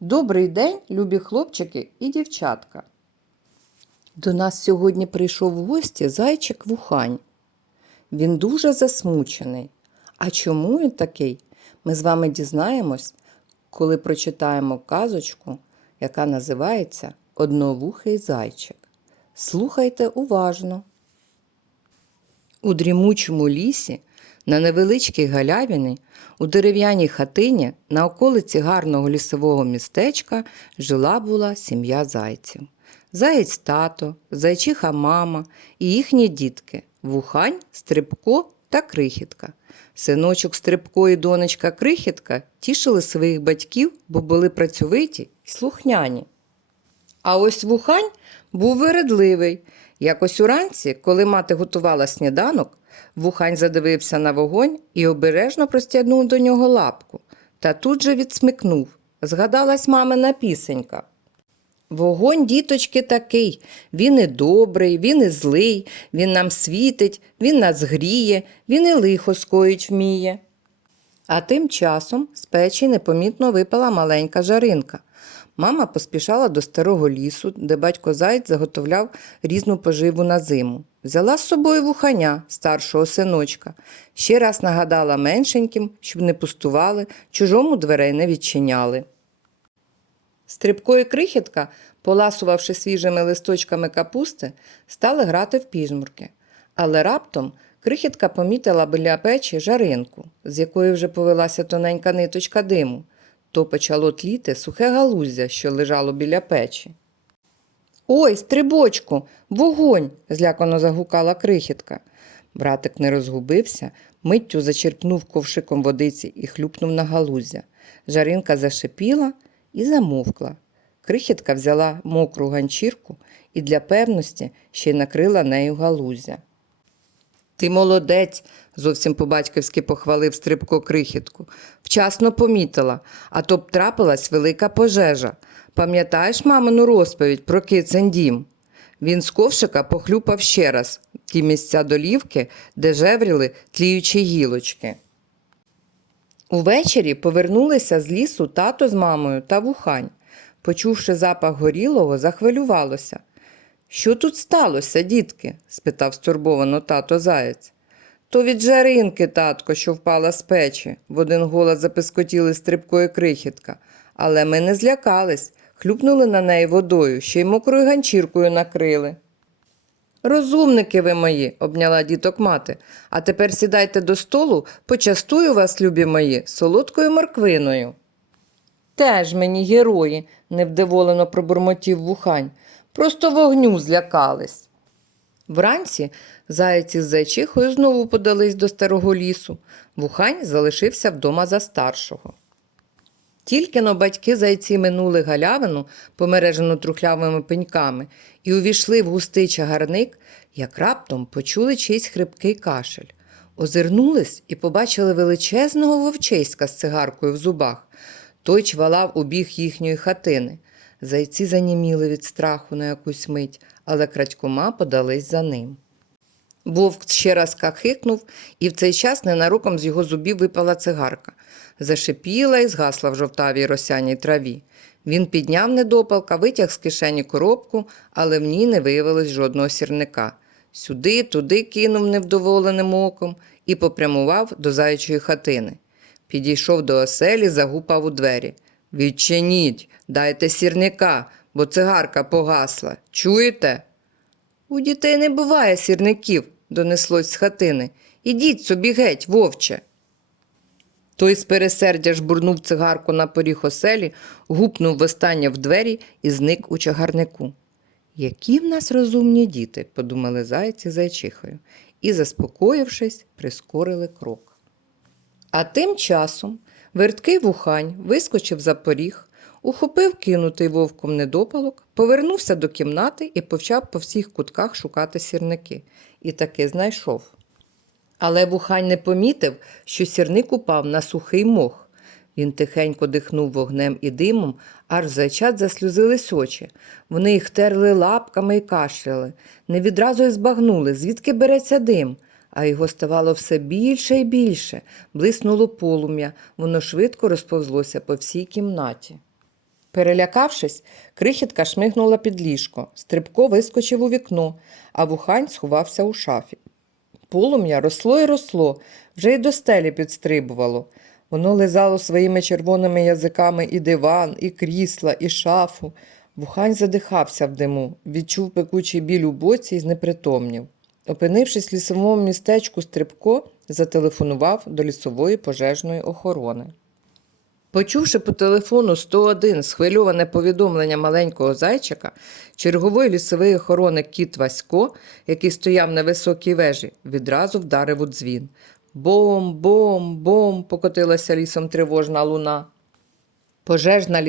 Добрий день, любі хлопчики і дівчатка. До нас сьогодні прийшов в гості зайчик Вухань. Він дуже засмучений. А чому він такий? Ми з вами дізнаємось, коли прочитаємо казочку, яка називається Одновухий зайчик. Слухайте уважно. У дрімучому лісі, на невеличкій галявині, у дерев'яній хатині на околиці гарного лісового містечка жила була сім'я зайців. Заєць тато, зайчиха мама і їхні дітки Вухань, Стрибко та Крихітка. Синочок Стрибко і донечка Крихітка тішили своїх батьків, бо були працьовиті й слухняні. А ось Вухань був вередливий. Якось уранці, коли мати готувала сніданок, Вухань задивився на вогонь і обережно простягнув до нього лапку, та тут же відсмикнув. Згадалась мамина пісенька. Вогонь, діточки, такий. Він і добрий, він і злий, він нам світить, він нас гріє, він і лихо скоїть вміє. А тим часом з печі непомітно випала маленька жаринка. Мама поспішала до старого лісу, де батько заєць заготовляв різну поживу на зиму. Взяла з собою вуханя, старшого синочка. Ще раз нагадала меншеньким, щоб не пустували, чужому дверей не відчиняли. Стрибко крихітка, поласувавши свіжими листочками капусти, стали грати в піжмурки. Але раптом крихітка помітила біля печі жаринку, з якої вже повелася тоненька ниточка диму. То почало тліти сухе галуздя, що лежало біля печі. Ой, стрибочку, вогонь. злякано загукала крихітка. Братик не розгубився, миттю зачерпнув ковшиком водиці і хлюпнув на галуздя. Жаринка зашипіла і замовкла. Крихітка взяла мокру ганчірку і для певності ще й накрила нею галуздя. Ти молодець, зовсім по-батьківськи похвалив стрибко крихітку. Вчасно помітила, а то б трапилась велика пожежа. Пам'ятаєш мамину розповідь про кицин дім? Він з ковшика похлюпав ще раз ті місця долівки, де жевріли тліючі гілочки. Увечері повернулися з лісу тато з мамою та вухань. Почувши запах горілого, захвилювалося. Що тут сталося, дітки? спитав стурбовано тато заєць. То від жаринки, татко, що впала з печі, в один голос запискотіли стрибко і крихітка. Але ми не злякались, хлюпнули на неї водою, ще й мокрою ганчіркою накрили. Розумники ви мої, обняла діток мати. А тепер сідайте до столу, почастую вас, любі мої, солодкою морквиною. Теж мені герої, невдоволено пробурмотів вухань. Просто вогню злякались. Вранці зайці з зайчихою знову подались до старого лісу. Вухань залишився вдома за старшого. Тільки но батьки зайці минули галявину, помережену трухлявими пеньками, і увійшли в густий чагарник, як раптом почули чийсь хрипкий кашель. Озирнулись і побачили величезного вовчиська з цигаркою в зубах. Той чвалав у біг їхньої хатини. Зайці заніміли від страху на якусь мить, але крадькома подались за ним. Вовк ще раз кахикнув, і в цей час ненароком з його зубів випала цигарка. Зашипіла і згасла в жовтавій росяній траві. Він підняв недопалка, витяг з кишені коробку, але в ній не виявилось жодного сірника. Сюди, туди кинув невдоволеним оком і попрямував до заячої хатини. Підійшов до оселі, загупав у двері. Відчиніть, дайте сірника, бо цигарка погасла. Чуєте? У дітей не буває сірників, донеслось з хатини. Ідіть собі геть, вовче. Той з пересердя жбурнув цигарку на поріг оселі, гупнув востаннє в двері і зник у чагарнику. Які в нас розумні діти, подумали зайці зайчихою, і, заспокоївшись, прискорили крок. А тим часом верткий вухань вискочив за поріг, ухопив кинутий вовком недопалок, повернувся до кімнати і почав по всіх кутках шукати сірники. І таки знайшов. Але вухань не помітив, що сірник упав на сухий мох. Він тихенько дихнув вогнем і димом, аж зайчат заслюзились очі. Вони їх терли лапками і кашляли. Не відразу й збагнули, звідки береться дим, а його ставало все більше і більше. Блиснуло полум'я, воно швидко розповзлося по всій кімнаті. Перелякавшись, крихітка шмигнула під ліжко. Стрибко вискочив у вікно, а вухань сховався у шафі. Полум'я росло і росло, вже й до стелі підстрибувало. Воно лизало своїми червоними язиками і диван, і крісла, і шафу. Вухань задихався в диму, відчув пекучий біль у боці і знепритомнів. Опинившись в лісовому містечку Стрибко, зателефонував до лісової пожежної охорони. Почувши по телефону 101 схвильоване повідомлення маленького зайчика, черговий лісовий охоронник кіт Васько, який стояв на високій вежі, відразу вдарив у дзвін. Бом, бом, бом, покотилася лісом тривожна луна. Пожежна